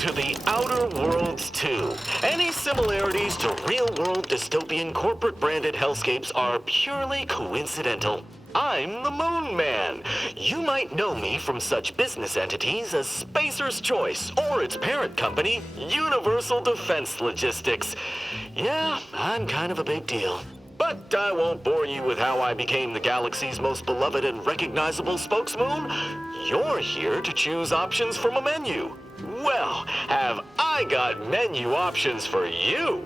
to the Outer Worlds 2. Any similarities to real-world dystopian corporate-branded hellscapes are purely coincidental. I'm the Moon Man. You might know me from such business entities as Spacer's Choice or its parent company, Universal Defense Logistics. Yeah, I'm kind of a big deal. But I won't bore you with how I became the galaxy's most beloved and recognizable spokesmoon. You're here to choose options from a menu. Well, have I got menu options for you?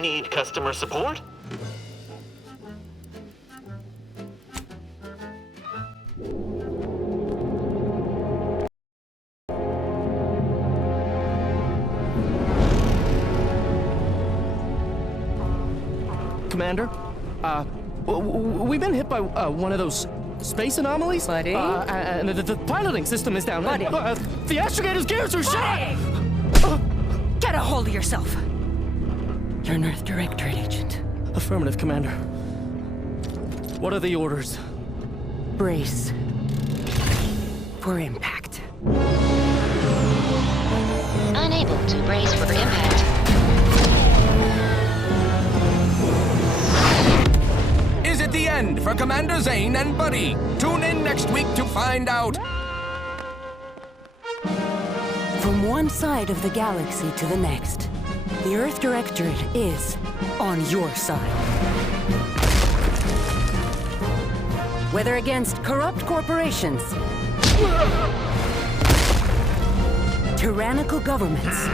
Need customer support? Commander, we've been hit by one of those space anomalies. Buddy? And the piloting system is down. Buddy? The astrogator's gears are shot! Get a hold of yourself! You're an Earth Directorate agent. Affirmative, Commander. What are the orders? Brace for impact. Unable to brace for impact. Is it the end for Commander Zane and Buddy? Tune in next week to find out. From one side of the galaxy to the next, the Earth Directorate is on your side. Whether against corrupt corporations, tyrannical governments,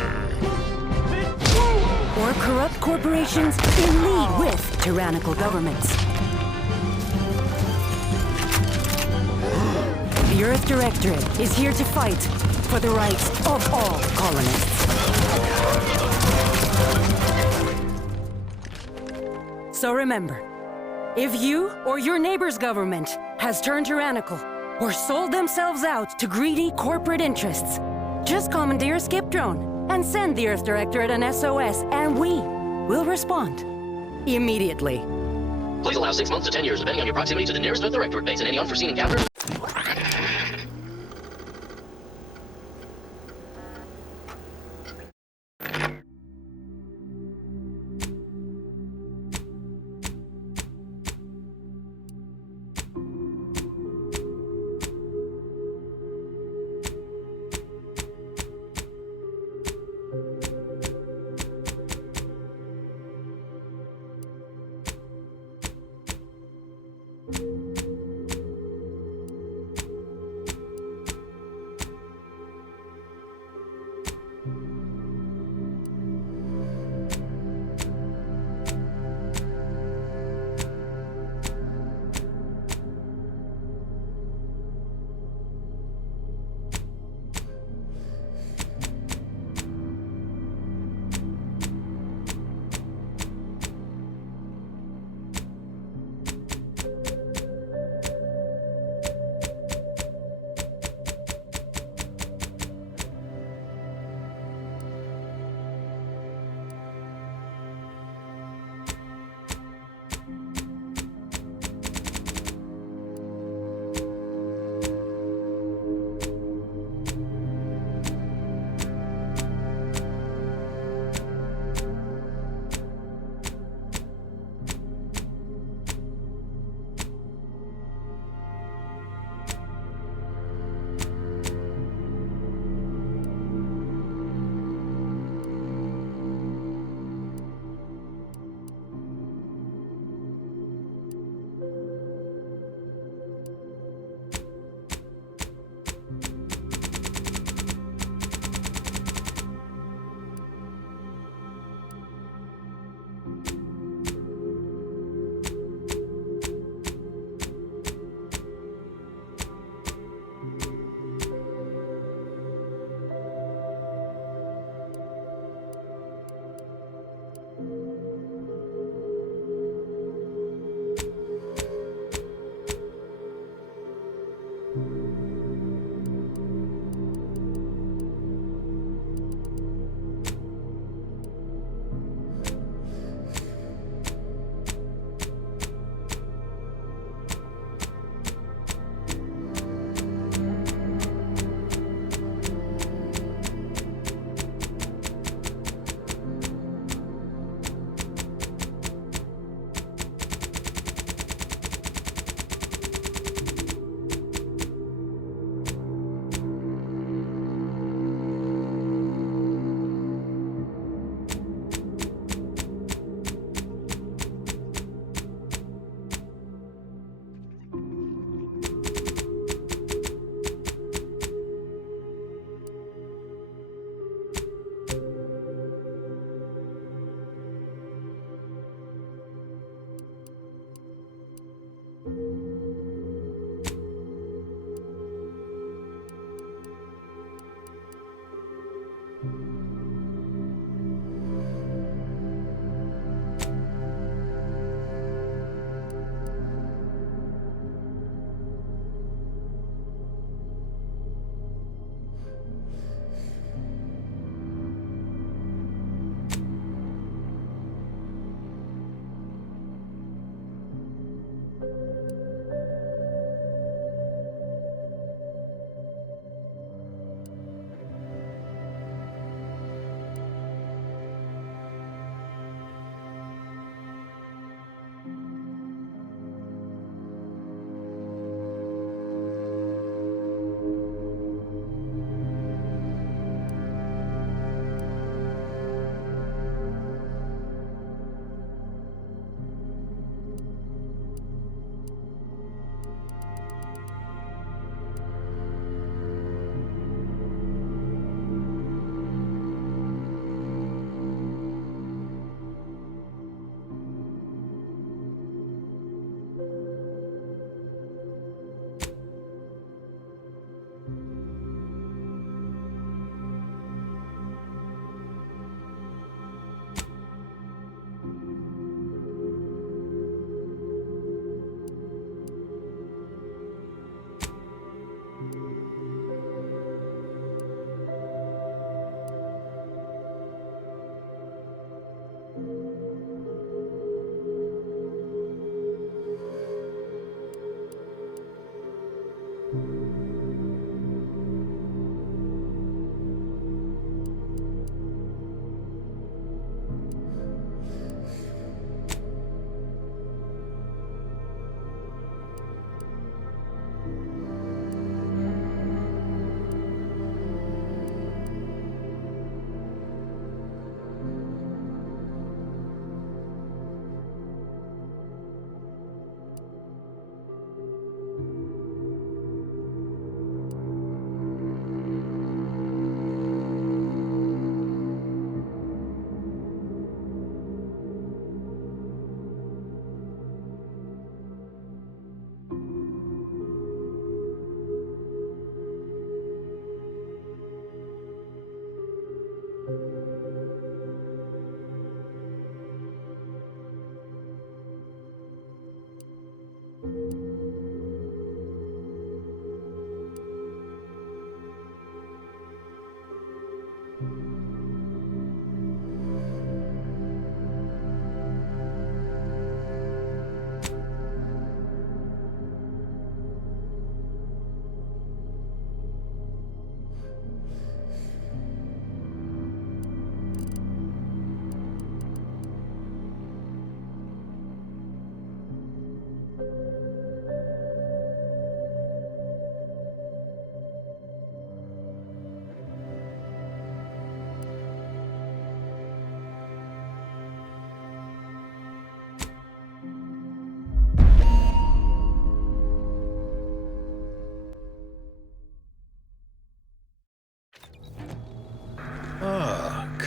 or corrupt corporations in league with tyrannical governments, the Earth Directorate is here to fight for the rights of all colonists. So remember, if you or your neighbor's government has turned tyrannical or sold themselves out to greedy corporate interests, just commandeer a skip drone and send the Earth Directorate an SOS, and we will respond immediately. Please allow 6 months to 10 years, depending on your proximity to the nearest Earth Directorate base and any unforeseen encounters.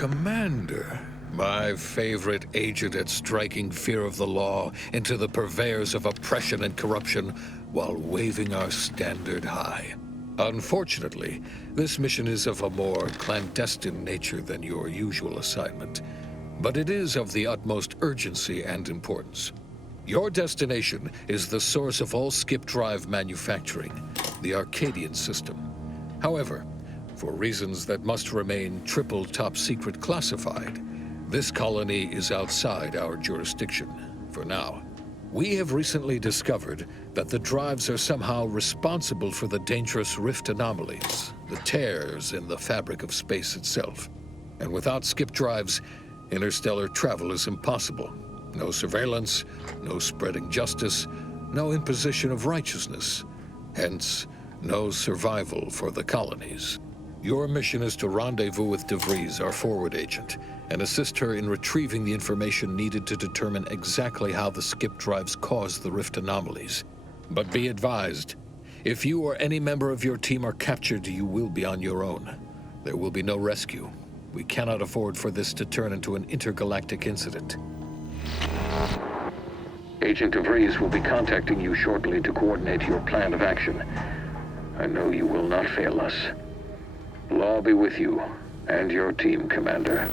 Commander, my favorite agent at striking fear of the law into the purveyors of oppression and corruption while waving our standard high. Unfortunately, this mission is of a more clandestine nature than your usual assignment, but it is of the utmost urgency and importance. Your destination is the source of all skip drive manufacturing, the Arcadian system. However, for reasons that must remain triple top secret classified, this colony is outside our jurisdiction for now. We have recently discovered that the drives are somehow responsible for the dangerous rift anomalies, the tears in the fabric of space itself. And without skip drives, interstellar travel is impossible. No surveillance, no spreading justice, no imposition of righteousness. Hence, no survival for the colonies. Your mission is to rendezvous with DeVries, our forward agent, and assist her in retrieving the information needed to determine exactly how the skip drives cause the rift anomalies. But be advised, if you or any member of your team are captured, you will be on your own. There will be no rescue. We cannot afford for this to turn into an intergalactic incident. Agent DeVries will be contacting you shortly to coordinate your plan of action. I know you will not fail us. Law be with you and your team, Commander.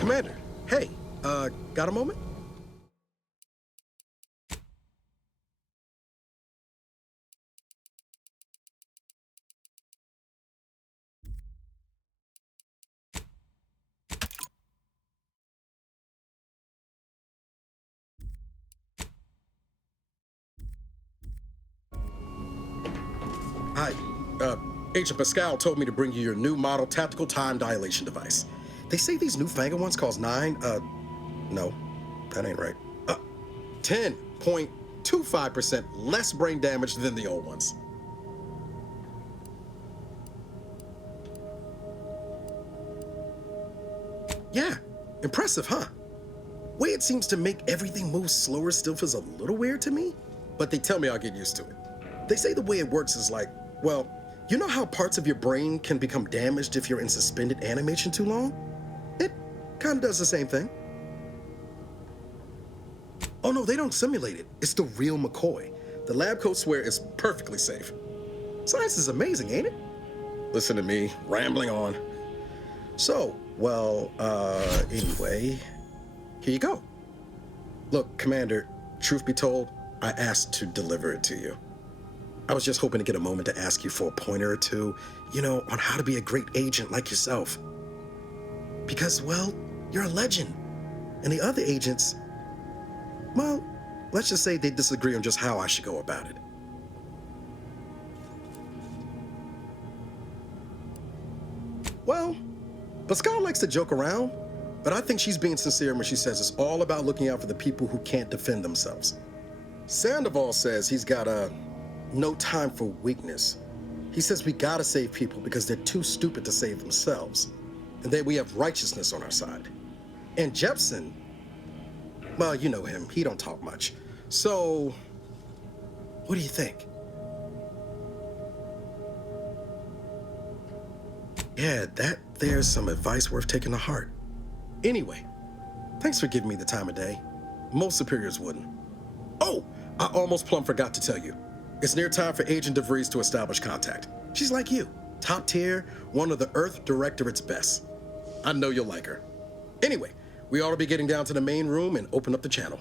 Commander, hey, got a moment? Hi, Agent Pascal told me to bring you your new model tactical time dilation device. They say these newfangled ones cause no, that ain't right. 10.25% less brain damage than the old ones. Yeah, impressive, huh? Way it seems to make everything move slower still feels a little weird to me, but they tell me I'll get used to it. They say the way it works is like, well, you know how parts of your brain can become damaged if you're in suspended animation too long? It kind of does the same thing. Oh no, they don't simulate it. It's the real McCoy. The lab coats swear it's perfectly safe. Science is amazing, ain't it? Listen to me, rambling on. So, well, anyway, here you go. Look, Commander, truth be told, I asked to deliver it to you. I was just hoping to get a moment to ask you for a pointer or two, on how to be a great agent like yourself. Because, well, you're a legend. And the other agents, well, let's just say they disagree on just how I should go about it. Well, Pascal likes to joke around, but I think she's being sincere when she says it's all about looking out for the people who can't defend themselves. Sandoval says he's got no time for weakness. He says we gotta save people because they're too stupid to save themselves, and that we have righteousness on our side. And Jepson, well, you know him, he don't talk much. So, what do you think? Yeah, there's some advice worth taking to heart. Anyway, thanks for giving me the time of day. Most superiors wouldn't. Oh, I almost plumb forgot to tell you. It's near time for Agent DeVries to establish contact. She's like you, top tier, one of the Earth Directorate's best. I know you'll like her. Anyway, we ought to be getting down to the main room and open up the channel.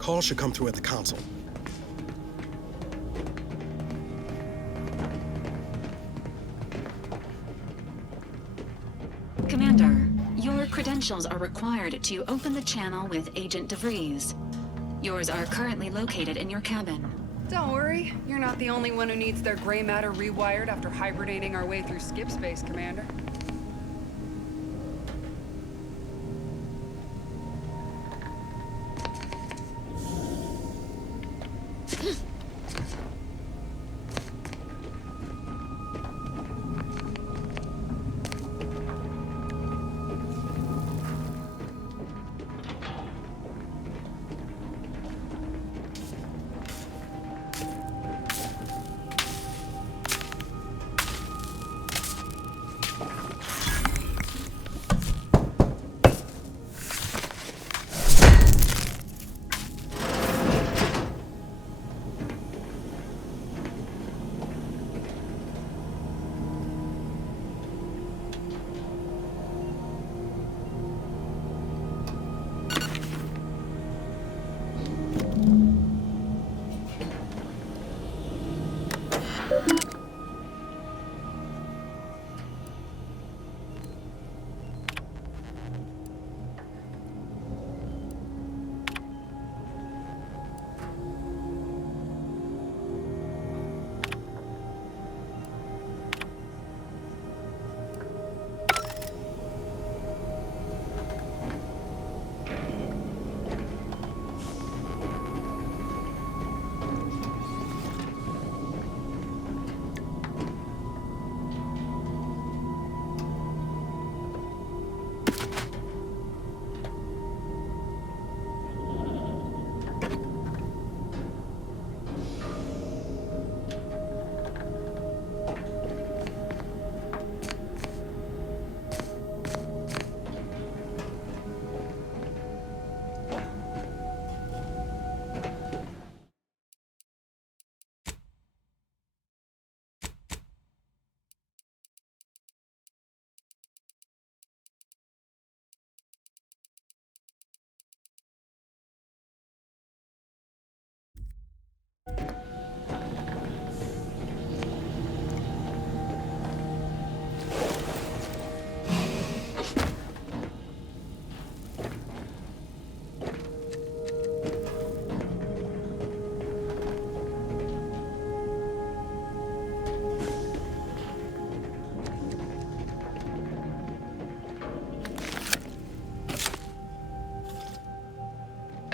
Call should come through at the console. Commander, your credentials are required to open the channel with Agent DeVries. Yours are currently located in your cabin. Don't worry, you're not the only one who needs their gray matter rewired after hibernating our way through skip space, Commander.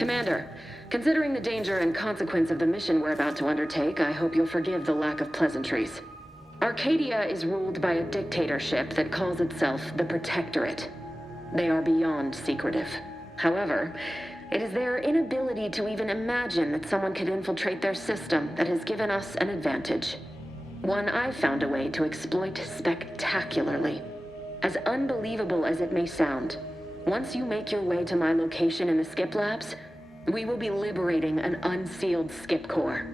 Commander, considering the danger and consequence of the mission we're about to undertake, I hope you'll forgive the lack of pleasantries. Arcadia is ruled by a dictatorship that calls itself the Protectorate. They are beyond secretive. However, it is their inability to even imagine that someone could infiltrate their system that has given us an advantage. One I've found a way to exploit spectacularly. As unbelievable as it may sound, once you make your way to my location in the Skip Labs, we will be liberating an unsealed Skip core.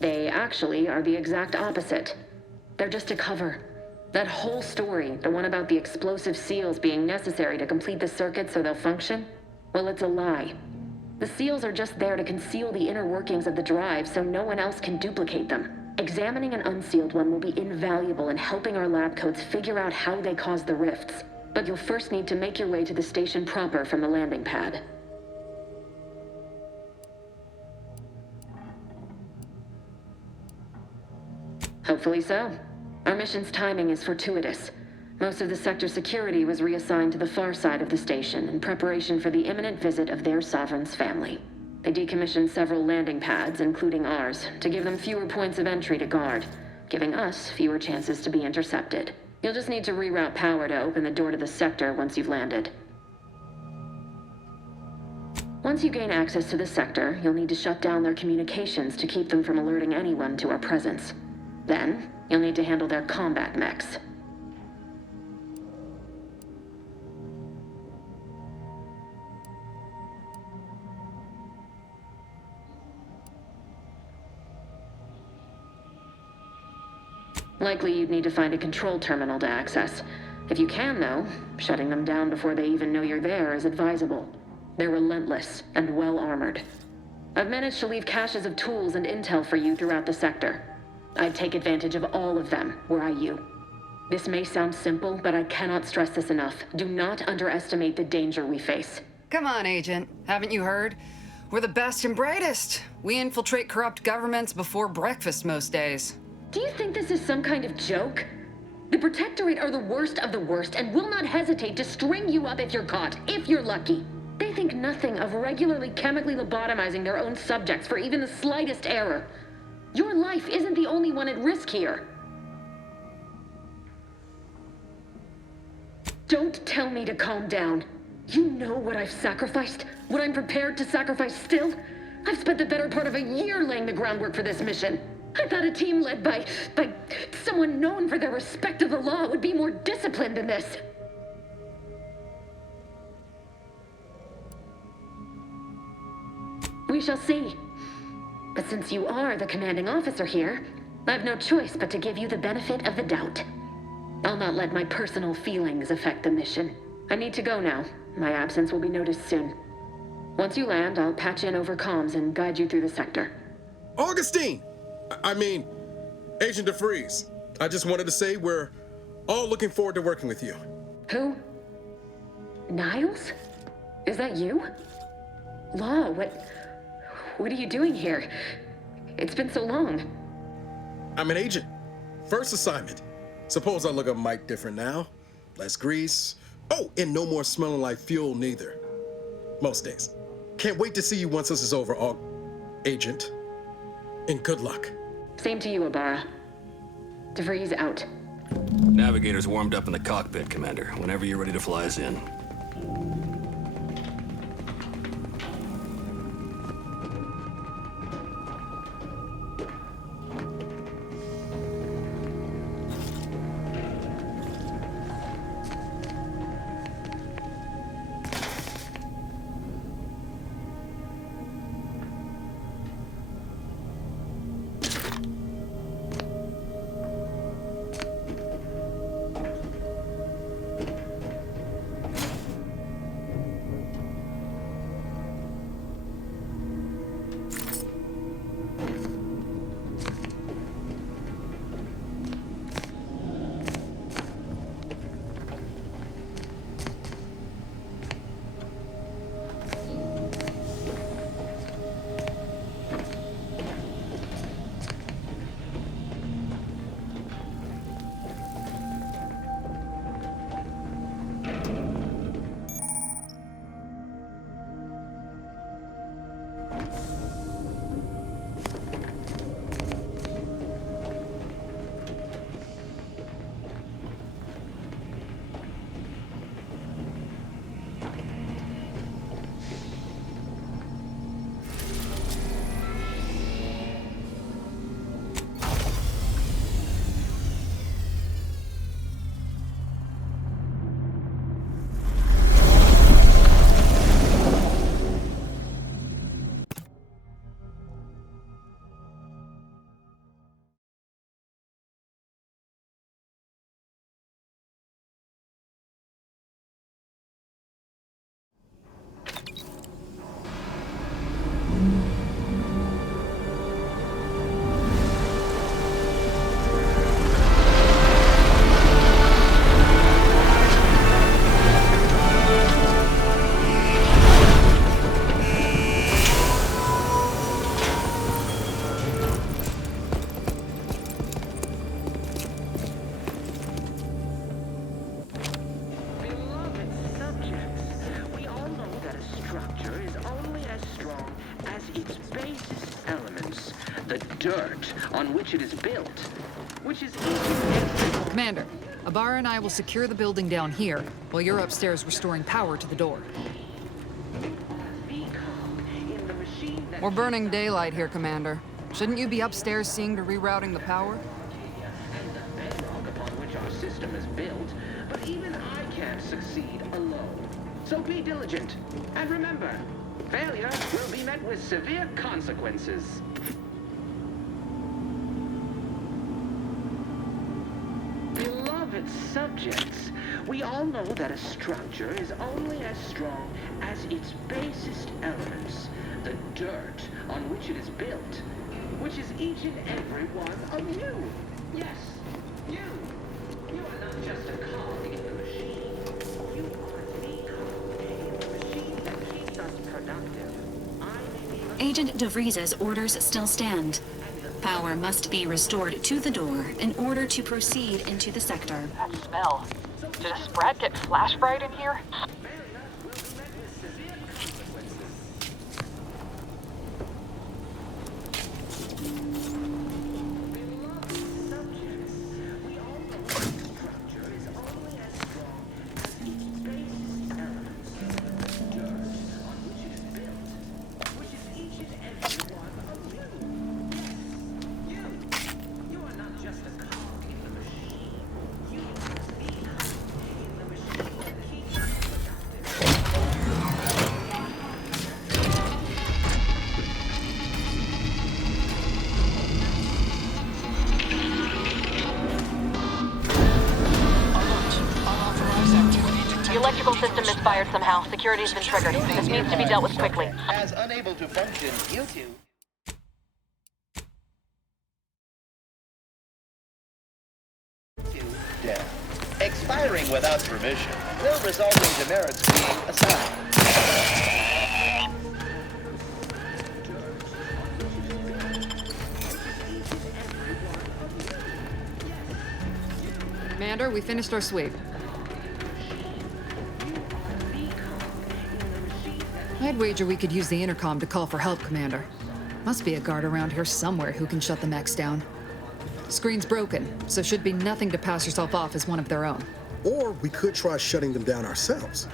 They actually are the exact opposite. They're just a cover. That whole story, the one about the explosive seals being necessary to complete the circuit so they'll function, well, it's a lie. The seals are just there to conceal the inner workings of the drive so no one else can duplicate them. Examining an unsealed one will be invaluable in helping our lab coats figure out how they cause the rifts. But you'll first need to make your way to the station proper from the landing pad. Hopefully so. Our mission's timing is fortuitous. Most of the sector security was reassigned to the far side of the station in preparation for the imminent visit of their sovereign's family. They decommissioned several landing pads, including ours, to give them fewer points of entry to guard, giving us fewer chances to be intercepted. You'll just need to reroute power to open the door to the sector once you've landed. Once you gain access to the sector, you'll need to shut down their communications to keep them from alerting anyone to our presence. Then, you'll need to handle their combat mechs. Likely you'd need to find a control terminal to access. If you can, though, shutting them down before they even know you're there is advisable. They're relentless and well-armored. I've managed to leave caches of tools and intel for you throughout the sector. I'd take advantage of all of them, were I you. This may sound simple, but I cannot stress this enough. Do not underestimate the danger we face. Come on, Agent. Haven't you heard? We're the best and brightest. We infiltrate corrupt governments before breakfast most days. Do you think this is some kind of joke? The Protectorate are the worst of the worst and will not hesitate to string you up if you're caught, if you're lucky. They think nothing of regularly chemically lobotomizing their own subjects for even the slightest error. Your life isn't the only one at risk here. Don't tell me to calm down. You know what I've sacrificed, what I'm prepared to sacrifice still. I've spent the better part of a year laying the groundwork for this mission. I thought a team led by someone known for their respect of the law would be more disciplined than this. We shall see. But since you are the commanding officer here, I've no choice but to give you the benefit of the doubt. I'll not let my personal feelings affect the mission. I need to go now. My absence will be noticed soon. Once you land, I'll patch in over comms and guide you through the sector. Augustine! Agent DeFreeze. I just wanted to say we're all looking forward to working with you. Who? Niles? Is that you? Law, what are you doing here? It's been so long. I'm an agent. First assignment. Suppose I look a mite different now. Less grease. Oh, and no more smelling like fuel neither. Most days. Can't wait to see you once this is over, Agent. And good luck. Same to you, Ibarra. DeVries out. Navigator's warmed up in the cockpit, Commander. Whenever you're ready to fly us in. the dirt on which it is built, which is Commander, Abara and I will secure the building down here, while you're upstairs restoring power to the door. We're burning daylight here, Commander. Shouldn't you be upstairs seeing to rerouting the power? and the bedrock upon which our system is built, but even I can't succeed alone. So be diligent, and remember, failure will be met with severe consequences. Beloved subjects, we all know that a structure is only as strong as its basest elements, the dirt on which it is built, which is each and every one of you. Yes, you. You are not just a cog in the machine. You are the cog in the machine that keeps us productive. Agent DeVries's orders still stand. Power must be restored to the door in order to proceed into the sector. That smell. Did a Sprat get flash fried in here? The electrical system misfired somehow. Security's been triggered. This needs to be dealt with quickly. As unable to function due to... Death. Expiring without permission will result in demerits being assigned. Commander, we finished our sweep. I'd wager we could use the intercom to call for help, Commander. Must be a guard around here somewhere who can shut the mechs down. Screen's broken, so should be nothing to pass yourself off as one of their own. Or we could try shutting them down ourselves.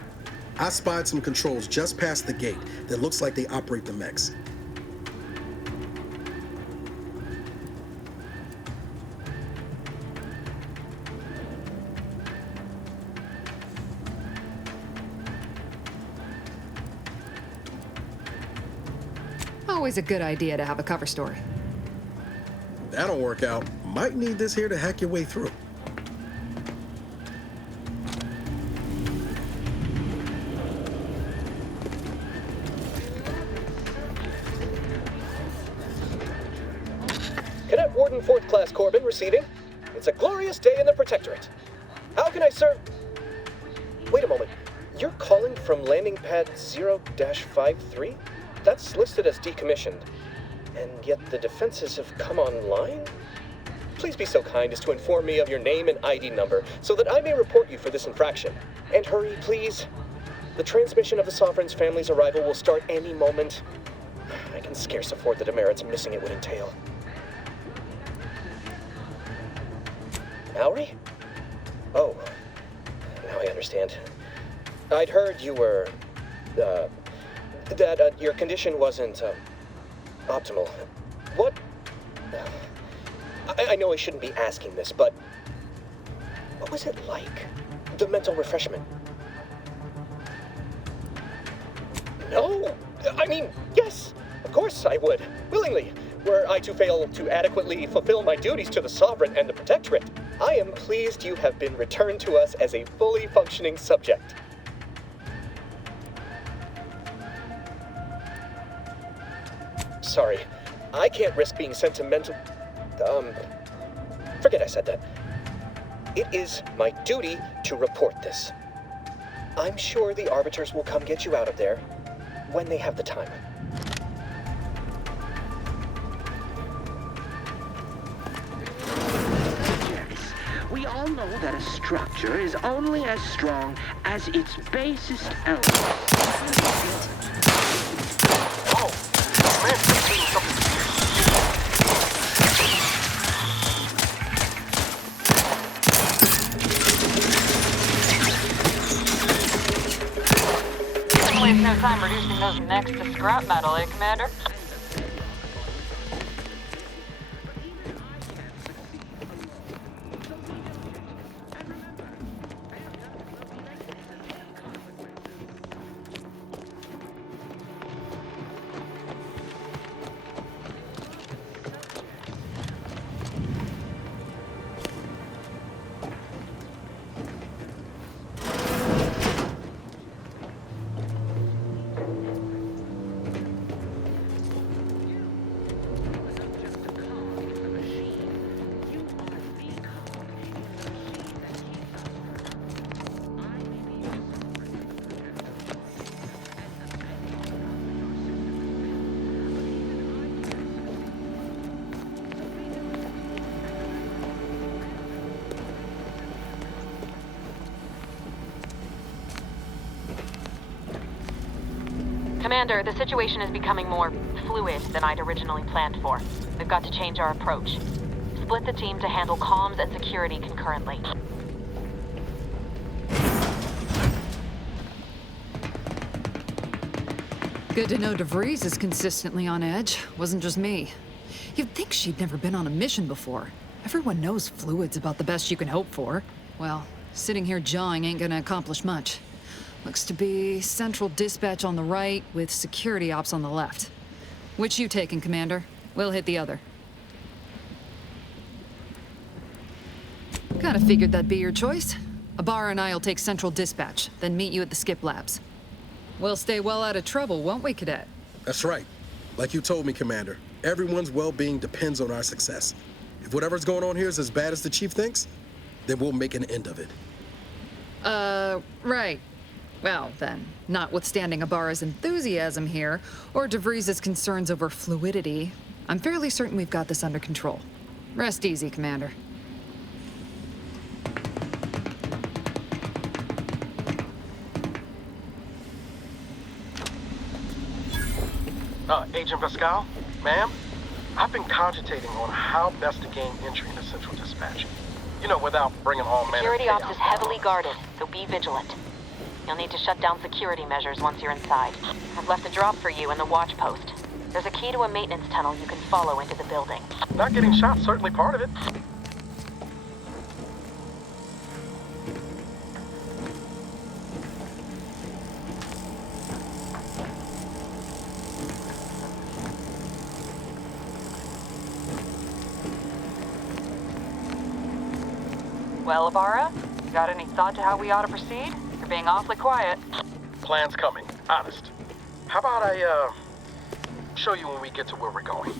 I spied some controls just past the gate that looks like they operate the mechs. Always a good idea to have a cover story. That'll work out. Might need this here to hack your way through. Cadet Warden 4th Class Corbin receiving. It's a glorious day in the Protectorate. How can I serve? Wait a moment. You're calling from landing pad 0-53? That's listed as decommissioned. And yet the defenses have come online? Please be so kind as to inform me of your name and ID number so that I may report you for this infraction. And hurry, please. The transmission of the Sovereign's family's arrival will start any moment. I can scarce afford the demerits missing it would entail. Mallory? Oh, now I understand. I'd heard you were, that your condition wasn't, optimal. What? I know I shouldn't be asking this, but what was it like? The mental refreshment? No! I mean, yes! Of course I would, willingly, were I to fail to adequately fulfill my duties to the Sovereign and the Protectorate. I am pleased you have been returned to us as a fully functioning subject. Sorry, I can't risk being sentimental. Forget I said that. It is my duty to report this. I'm sure the Arbiters will come get you out of there when they have the time. We all know that a structure is only as strong as its basest elements. Oh, man, something. no time reducing those mechs to scrap metal, eh, Commander? Commander, the situation is becoming more fluid than I'd originally planned for. We've got to change our approach. Split the team to handle comms and security concurrently. Good to know DeVries is consistently on edge. Wasn't just me. You'd think she'd never been on a mission before. Everyone knows fluid's about the best you can hope for. Well, sitting here jawing ain't gonna accomplish much. Looks to be central dispatch on the right with security ops on the left. Which you taking, Commander? We'll hit the other. Kinda figured that'd be your choice. Ibarra and I'll take central dispatch, then meet you at the skip labs. We'll stay well out of trouble, won't we, Cadet? That's right. Like you told me, Commander, everyone's well-being depends on our success. If whatever's going on here is as bad as the Chief thinks, then we'll make an end of it. Right. Well, then, notwithstanding Ibarra's enthusiasm here, or DeVries' concerns over fluidity, I'm fairly certain we've got this under control. Rest easy, Commander. Agent Pascal? Ma'am? I've been cogitating on how best to gain entry into Central Dispatch. You know, without bringing all manner of Security ops chaos. is heavily guarded, so be vigilant. You'll need to shut down security measures once you're inside. I've left a drop for you in the watch post. There's a key to a maintenance tunnel you can follow into the building. Not getting shot, certainly part of it. Well, Ibarra, got any thought to how we ought to proceed? You're being awfully quiet. Plan's coming, honest. How about I, show you when we get to where we're going?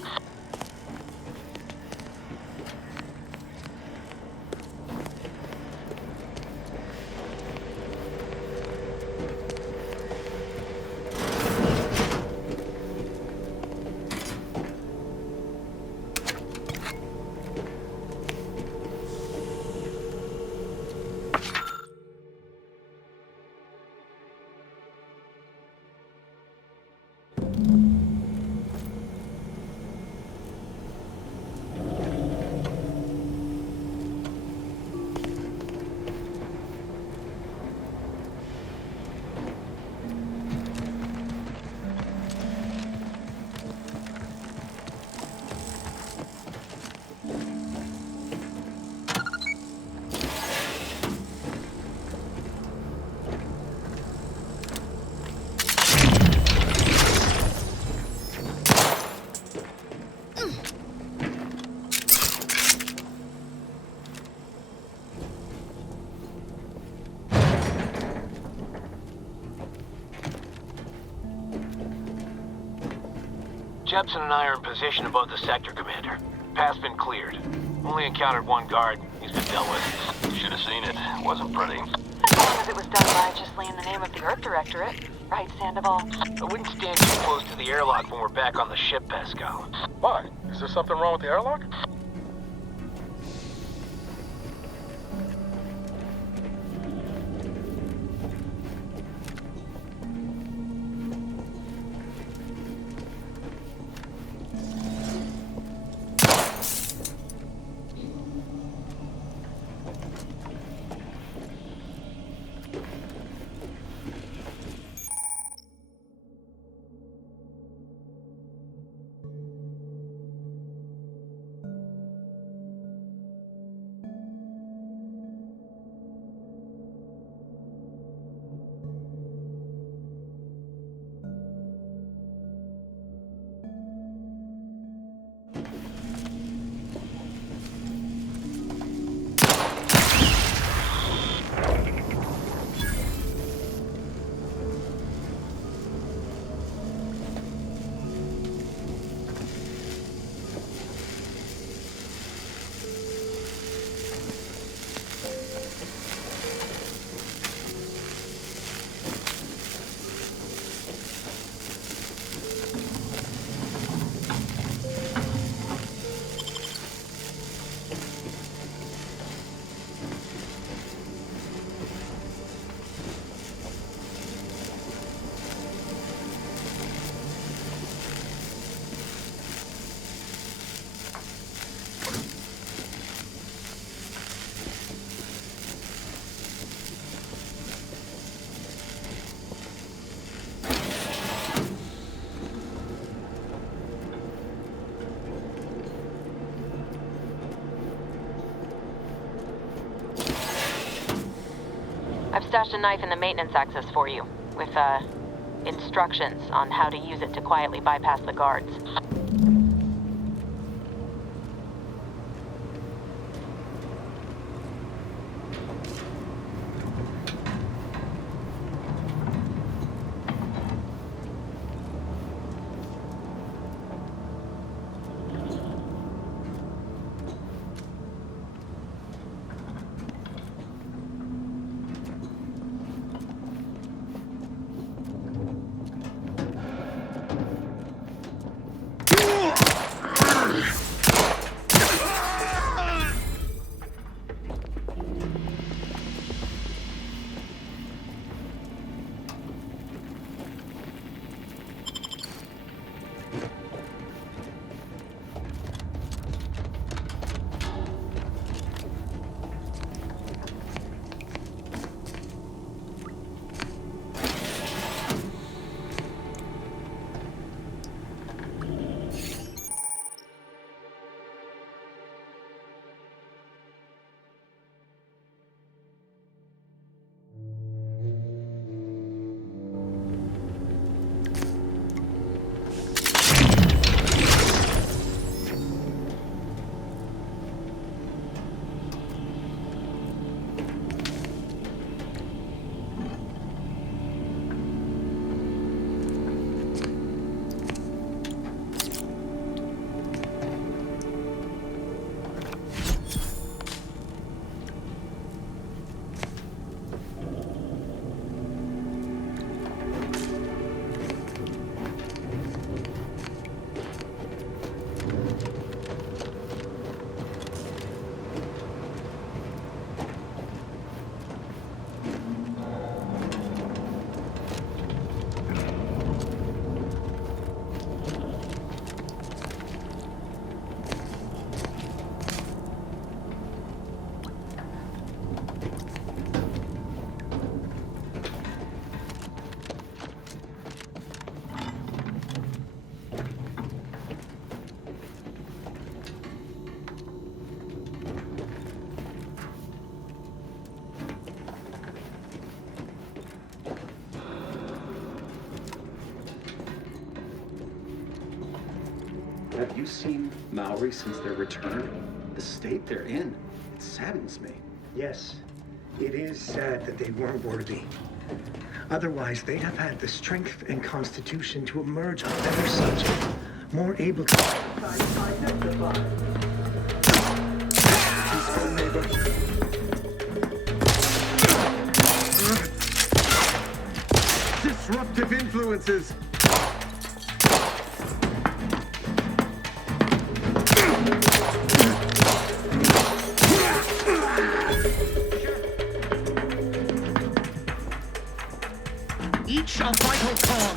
Jepson and I are in position above the sector, Commander. Path's been cleared. Only encountered one guard. He's been dealt with. Should have seen it. Wasn't pretty. As long as it was done righteously in the name of the Earth Directorate. Right, Sandoval? I wouldn't stand too close to the airlock when we're back on the ship, Pascal. Why? Is there something wrong with the airlock? stashed a knife in the maintenance access for you, with, instructions on how to use it to quietly bypass the guards. Have you seen Maori since their return? The state they're in, it saddens me. Yes, it is sad that they weren't worthy. Otherwise, they'd have had the strength and constitution to emerge a better subject, more able to... Peaceful neighbor. Disruptive influences. Each a vital cog.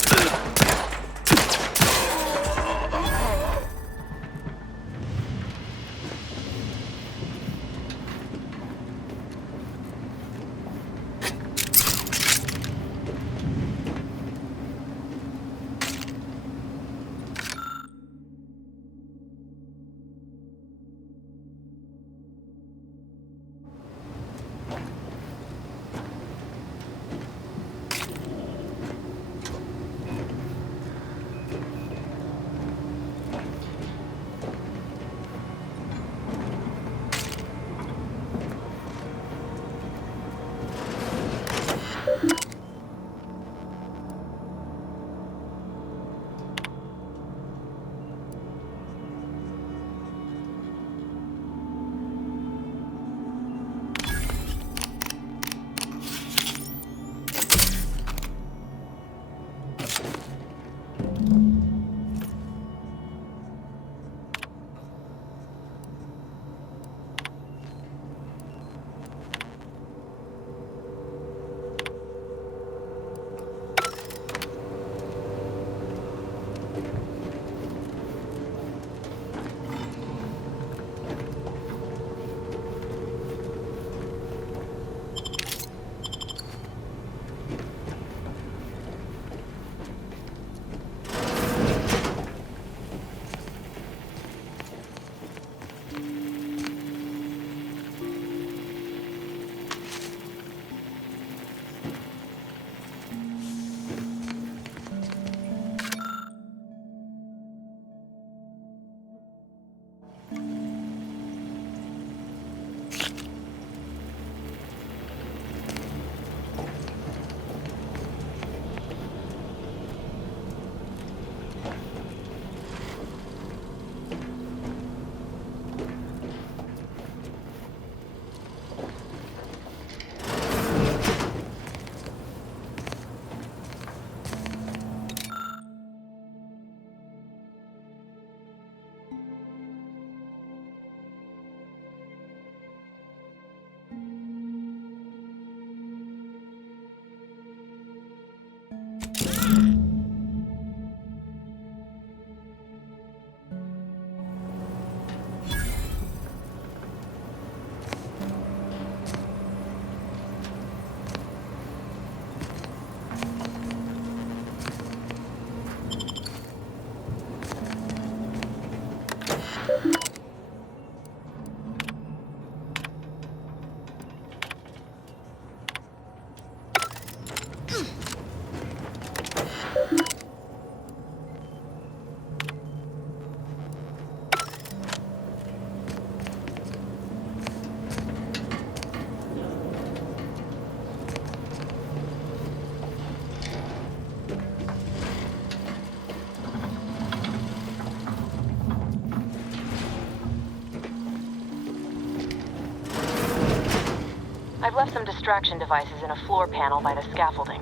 I've left some distraction devices in a floor panel by the scaffolding.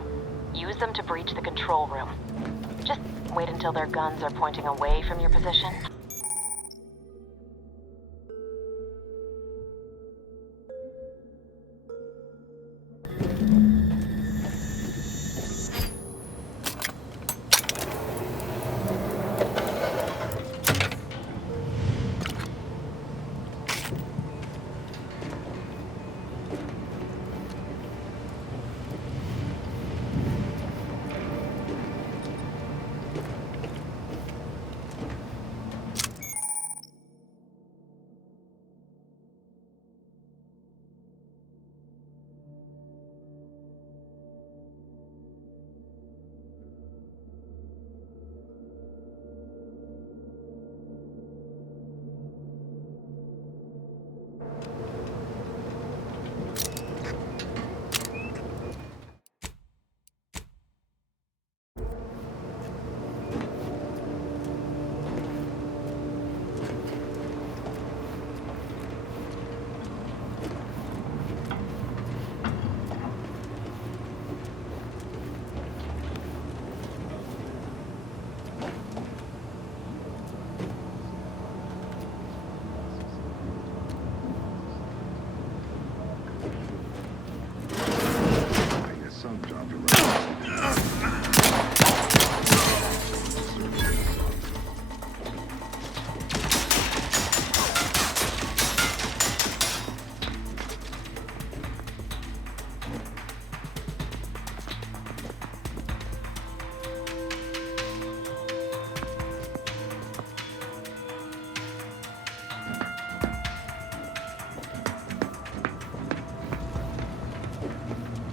Use them to breach the control room. Just wait until their guns are pointing away from your position.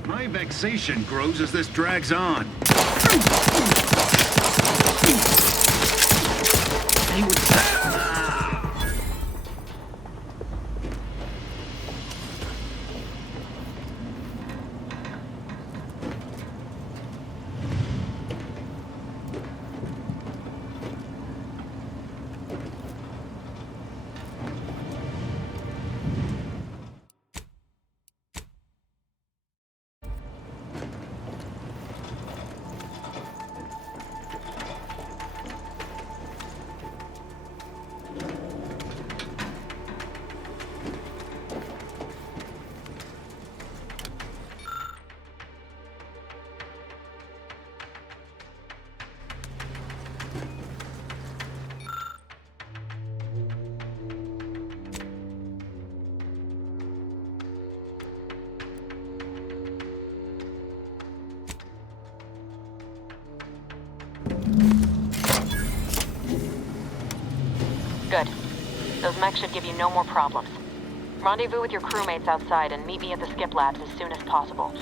My vexation grows as this drags on. Good. Those mechs should give you no more problems. Rendezvous with your crewmates outside and meet me at the skip labs as soon as possible.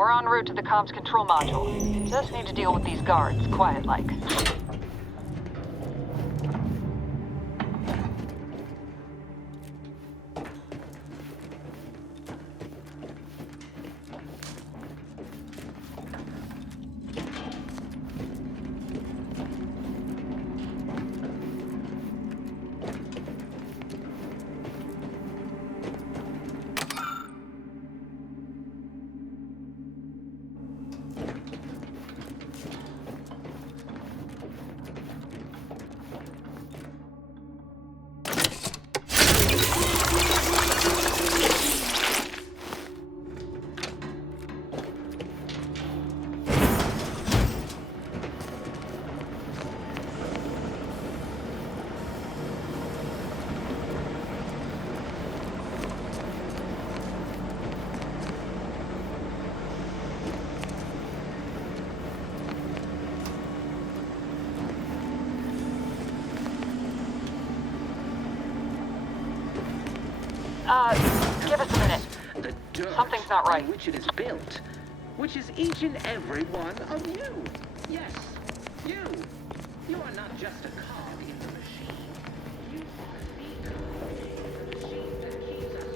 We're en route to the comms control module. Just need to deal with these guards, quiet-like. Give us a minute. The dirt Something's not right. on which it is built, which is each and every one of you. Yes, you. You are not just a cog in the machine. You are the cog, the machine that keeps us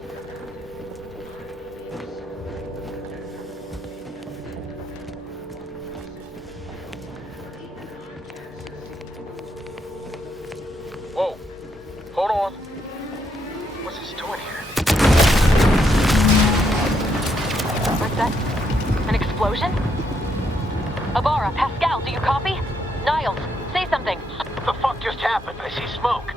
Whoa. Hold on. What's this doing here? What's that? An explosion? Abara, Pascal, do you copy? Niles, say something. What the fuck just happened? I see smoke.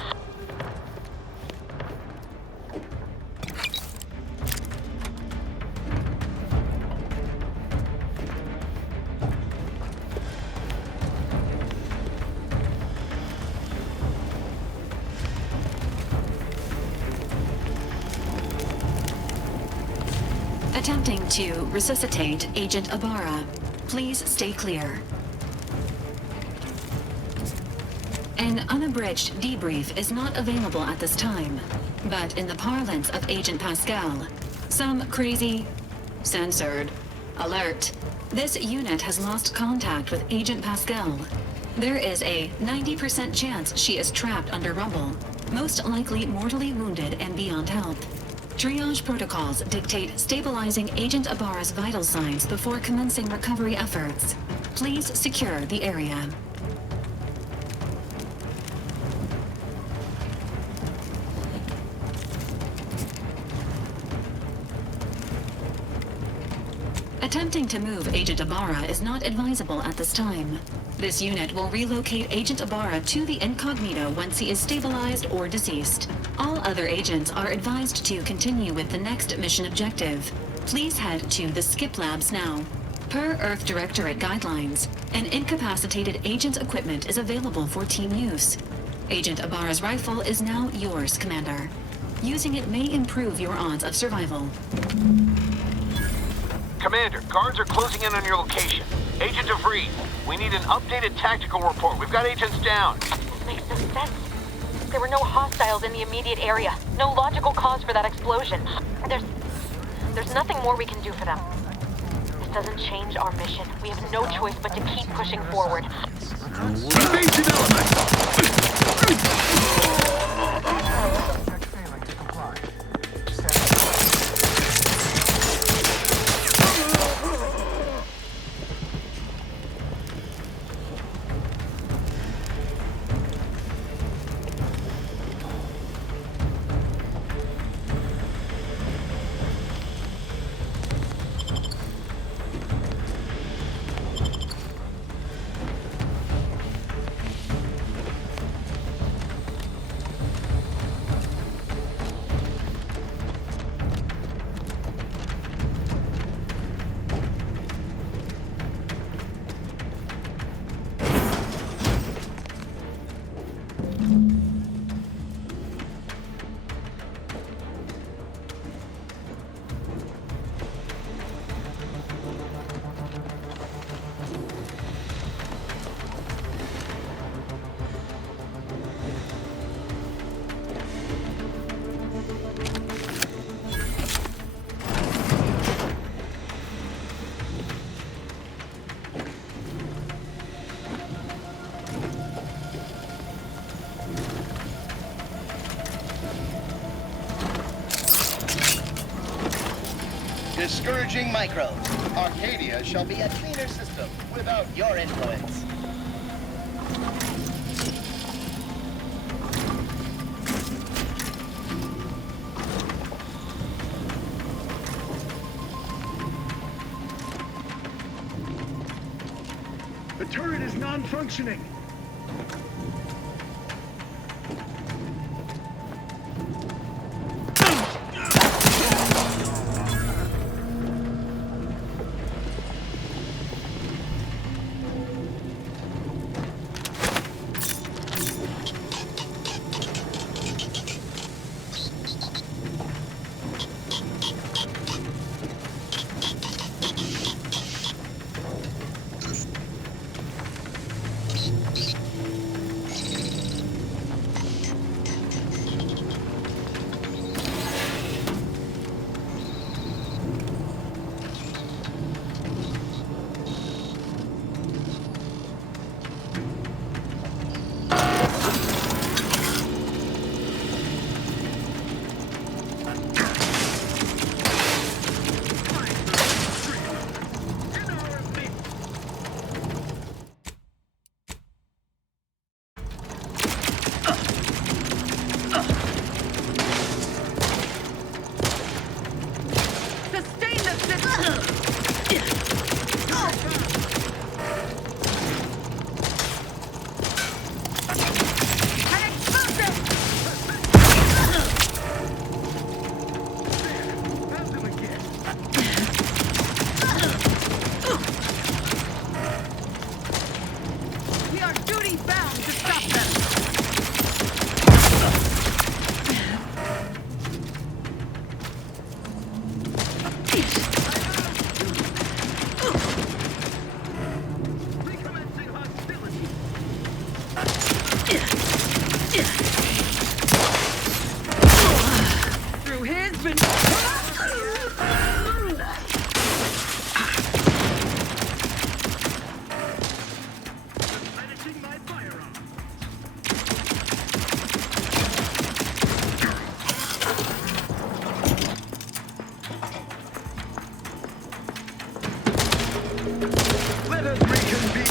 Attempting to resuscitate Agent Abara. Please stay clear. An unabridged debrief is not available at this time, but in the parlance of Agent Pascal, some crazy, censored, alert. This unit has lost contact with Agent Pascal. There is a 90% chance she is trapped under rubble, most likely mortally wounded and beyond help. Triage protocols dictate stabilizing Agent Abara's vital signs before commencing recovery efforts. Please secure the area. Attempting to move Agent Abara is not advisable at this time. This unit will relocate Agent Abara to the incognito once he is stabilized or deceased. All other agents are advised to continue with the next mission objective. Please head to the Skip Labs now. Per Earth Directorate guidelines, an incapacitated agent's equipment is available for team use. Agent Abara's rifle is now yours, Commander. Using it may improve your odds of survival. Commander, guards are closing in on your location. Agent DeVries, we need an updated tactical report. We've got agents down. This makes no sense. There were no hostiles in the immediate area. No logical cause for that explosion. There's nothing more we can do for them. This doesn't change our mission. We have no choice but to keep pushing forward. Invasion element! Discouraging microbes. Arcadia shall be a cleaner system without your influence. The turret is non-functioning. We are duty bound to stop them. Through his Let us reconvene.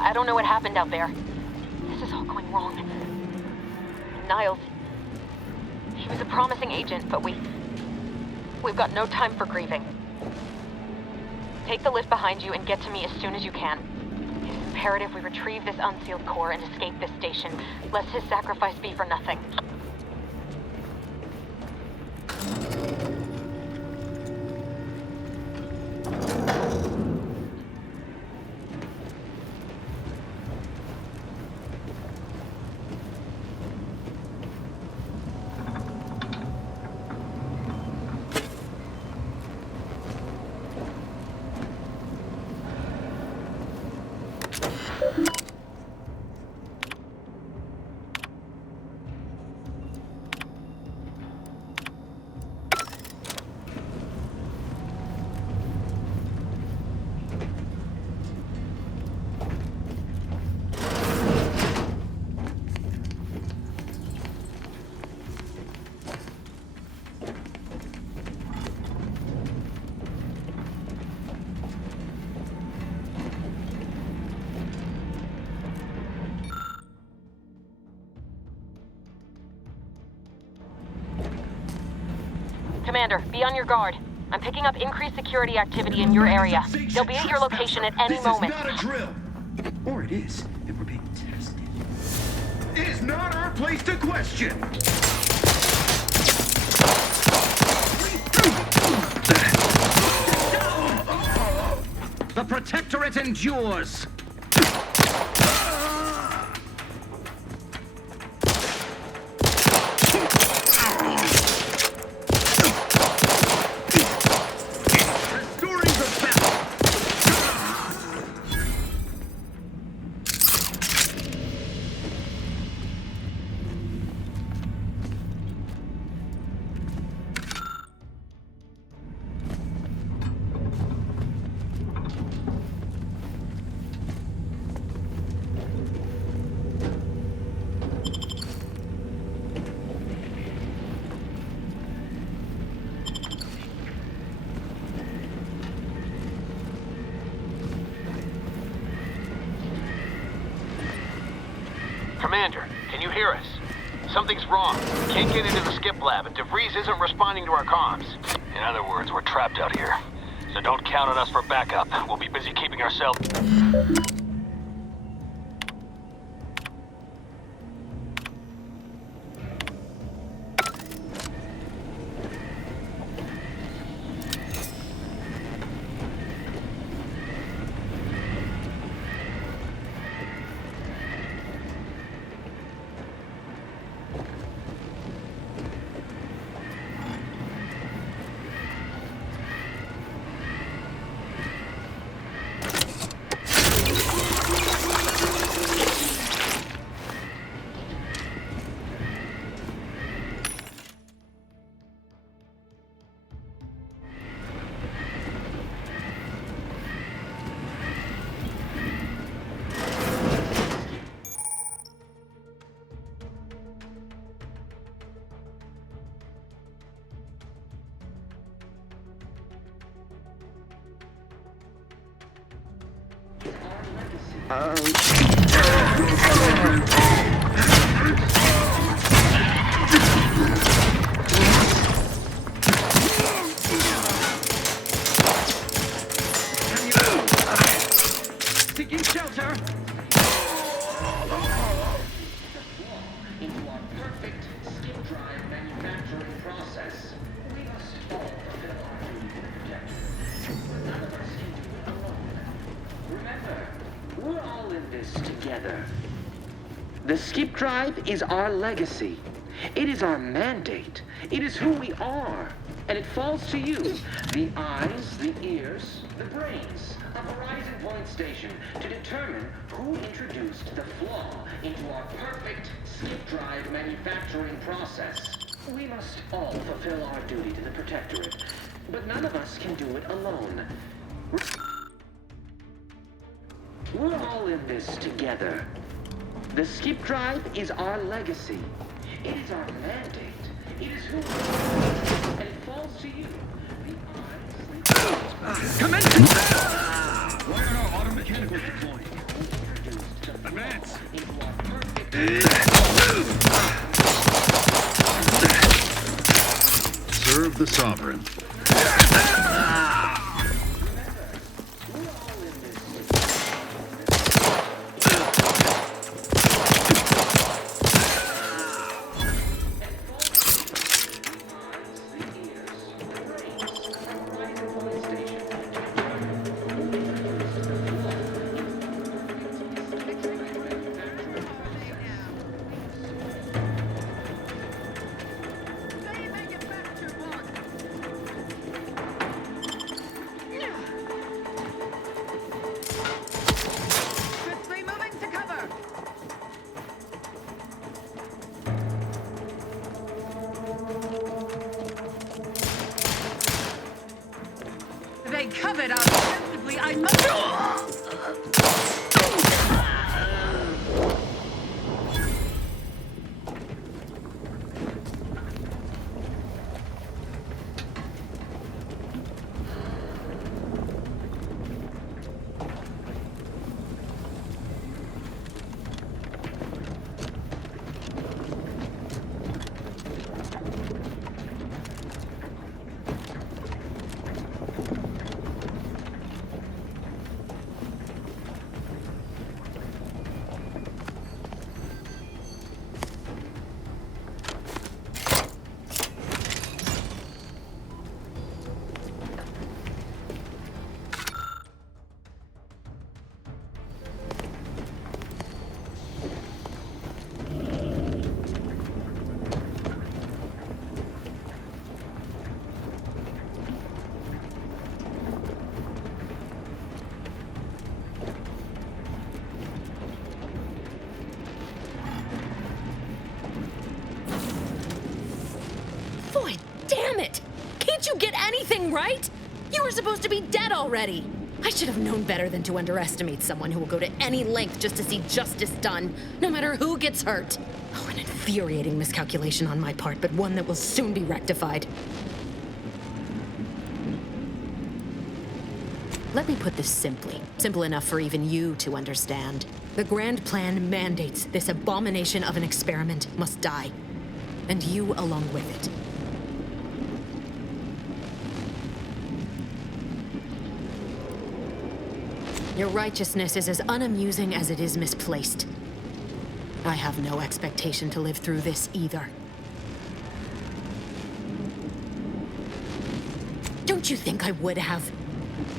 I don't know what happened out there. This is all going wrong. Niles, he was a promising agent, but we've got no time for grieving. Take the lift behind you and get to me as soon as you can. It is imperative we retrieve this unsealed core and escape this station, lest his sacrifice be for nothing. Commander, be on your guard. I'm picking up increased security activity in your area. They'll be at your location at any moment. This is not a drill! Or it is, and we're being tested. It is not our place to question! The Protectorate endures! Commander, can you hear us? Something's wrong. We can't get into the skip lab, and DeVries isn't responding to our comms. In other words, we're trapped out here. So don't count on us for backup. We'll be busy keeping ourselves... Seeking shelter! Into our perfect skip drive manufacturing process. We must all fulfill our duty to protect it. None of us can do it alone. Remember, we're all in this together. The skip drive is our legacy. It is our mandate. It is who we are. And it falls to you, the eyes, the ears, the brains, a Horizon Point station, to determine who introduced the flaw into our perfect skip drive manufacturing process. We must all fulfill our duty to the Protectorate, but none of us can do it alone. We're all in this together. The skip drive is our legacy. It is our mandate. It is who we are. And it falls to you. Commence! Why are our auto mechanicals deployed? Advance! Serve the Sovereign. They covered us offensively. I must... Boy, damn it! Can't you get anything right? You were supposed to be dead already. I should have known better than to underestimate someone who will go to any length just to see justice done, no matter who gets hurt. Oh, an infuriating miscalculation on my part, but one that will soon be rectified. Let me put this simply. Simple enough for even you to understand. The grand plan mandates this abomination of an experiment must die. And you along with it. Your righteousness is as unamusing as it is misplaced. I have no expectation to live through this either. Don't you think I would have?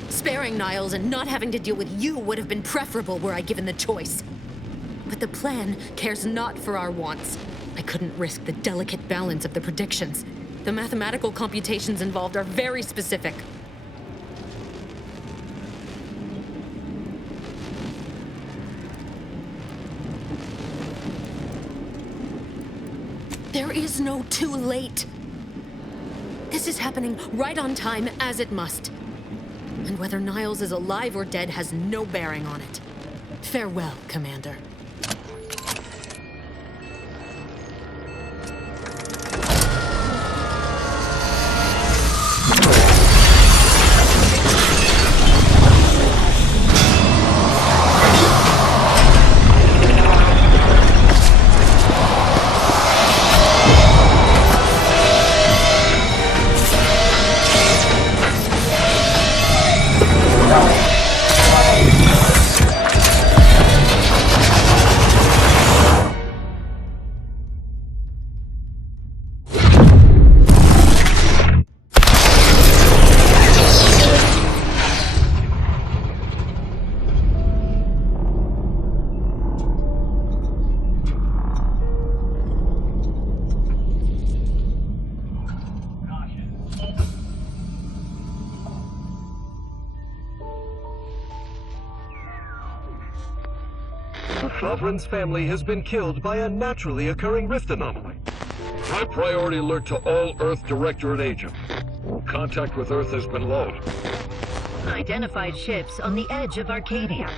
Sparing Niles and not having to deal with you would have been preferable were I given the choice. But the plan cares not for our wants. I couldn't risk the delicate balance of the predictions. The mathematical computations involved are very specific. There is no too late. This is happening right on time, as it must. And whether Niles is alive or dead has no bearing on it. Farewell, Commander. Sovereign's family has been killed by a naturally occurring rift anomaly. High priority alert to all Earth Directorate agents. Contact with Earth has been low. Identified ships on the edge of Arcadia.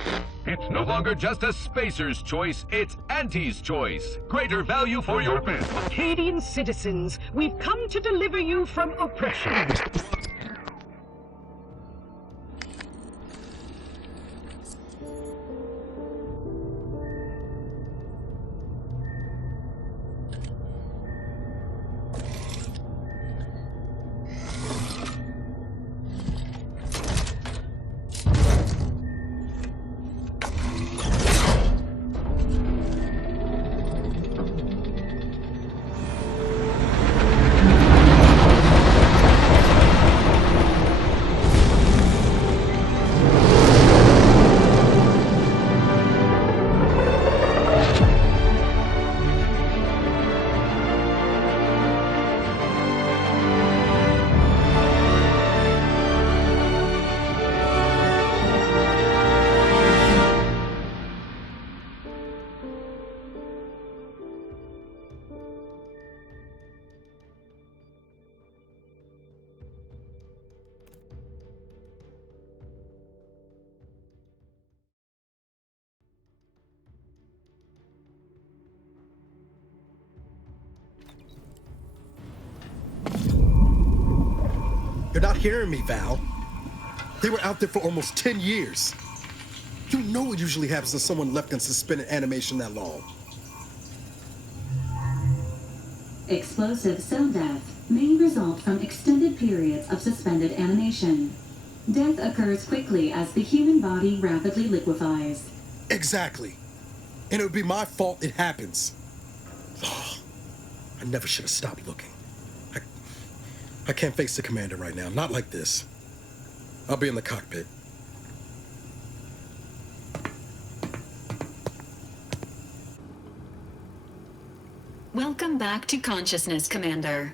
It's no longer just a spacer's choice, it's Auntie's choice. Greater value for your bid. Arcadian citizens, we've come to deliver you from oppression. You're not hearing me, Val. They were out there for almost 10 years. You know what usually happens to someone left in suspended animation that long. Explosive cell death may result from extended periods of suspended animation. Death occurs quickly as the human body rapidly liquefies. Exactly. And it would be my fault it happens. Oh, I never should have stopped looking. I can't face the commander right now, not like this. I'll be in the cockpit. Welcome back to consciousness, Commander.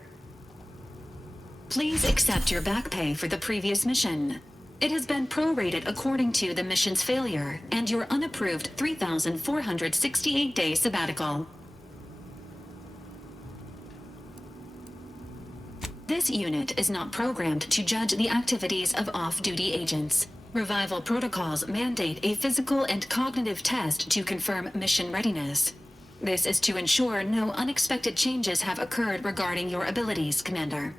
Please accept your back pay for the previous mission. It has been prorated according to the mission's failure and your unapproved 3,468-day sabbatical. This unit is not programmed to judge the activities of off-duty agents. Revival protocols mandate a physical and cognitive test to confirm mission readiness. This is to ensure no unexpected changes have occurred regarding your abilities, Commander.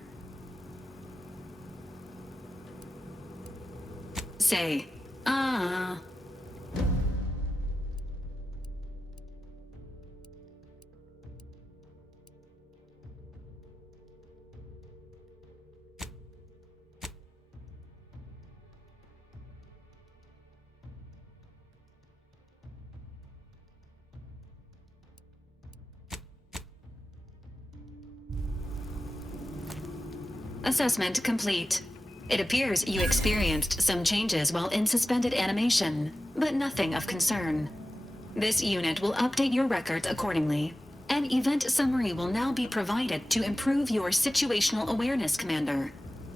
say, ah. Assessment complete. It appears you experienced some changes while in suspended animation, but nothing of concern. This unit will update your records accordingly. An event summary will now be provided to improve your situational awareness, Commander.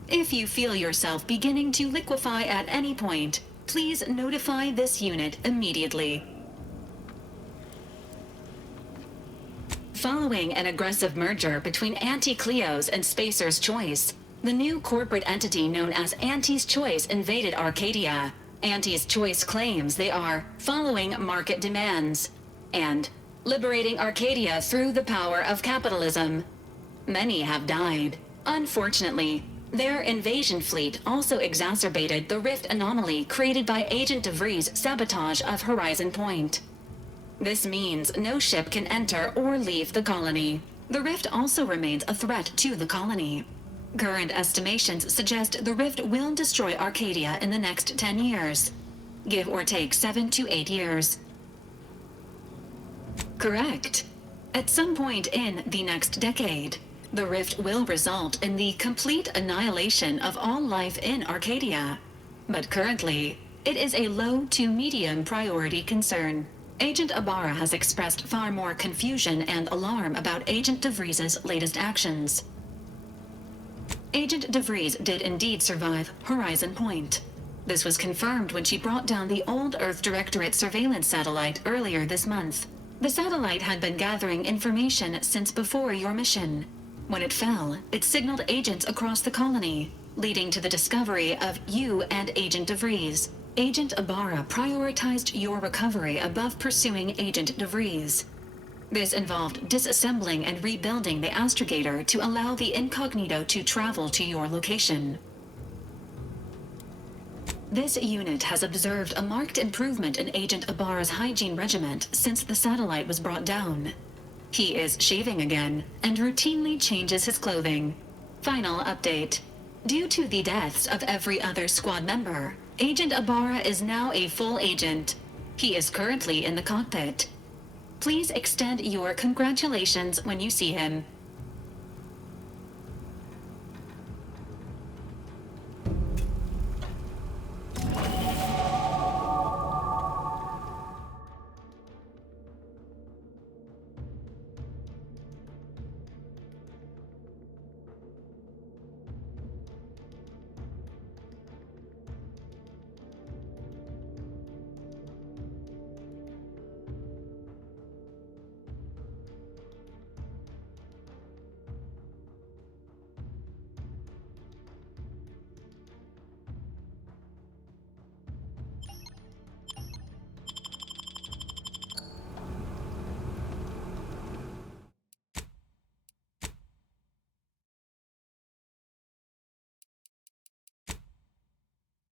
If you feel yourself beginning to liquefy at any point, please notify this unit immediately. Following an aggressive merger between Anti-Cleo's and Spacer's Choice, the new corporate entity known as Anti's Choice invaded Arcadia. Anti's Choice claims they are following market demands and liberating Arcadia through the power of capitalism. Many have died. Unfortunately, their invasion fleet also exacerbated the rift anomaly created by Agent DeVries' sabotage of Horizon Point. This means no ship can enter or leave the colony. The rift also remains a threat to the colony. Current estimations suggest the rift will destroy Arcadia in the next 10 years. Give or take 7 to 8 years. Correct. At some point in the next decade, the rift will result in the complete annihilation of all life in Arcadia. But currently, it is a low to medium priority concern. Agent Ibarra has expressed far more confusion and alarm about Agent DeVries' latest actions. Agent DeVries did indeed survive Horizon Point. This was confirmed when she brought down the old Earth Directorate surveillance satellite earlier this month. The satellite had been gathering information since before your mission. When it fell, it signaled agents across the colony, leading to the discovery of you and Agent DeVries. Agent Ibarra prioritized your recovery above pursuing Agent DeVries. This involved disassembling and rebuilding the astrogator to allow the incognito to travel to your location. This unit has observed a marked improvement in Agent Ibarra's hygiene regimen since the satellite was brought down. He is shaving again and routinely changes his clothing. Final update. Due to the deaths of every other squad member, Agent Ibarra is now a full agent. He is currently in the cockpit. Please extend your congratulations when you see him.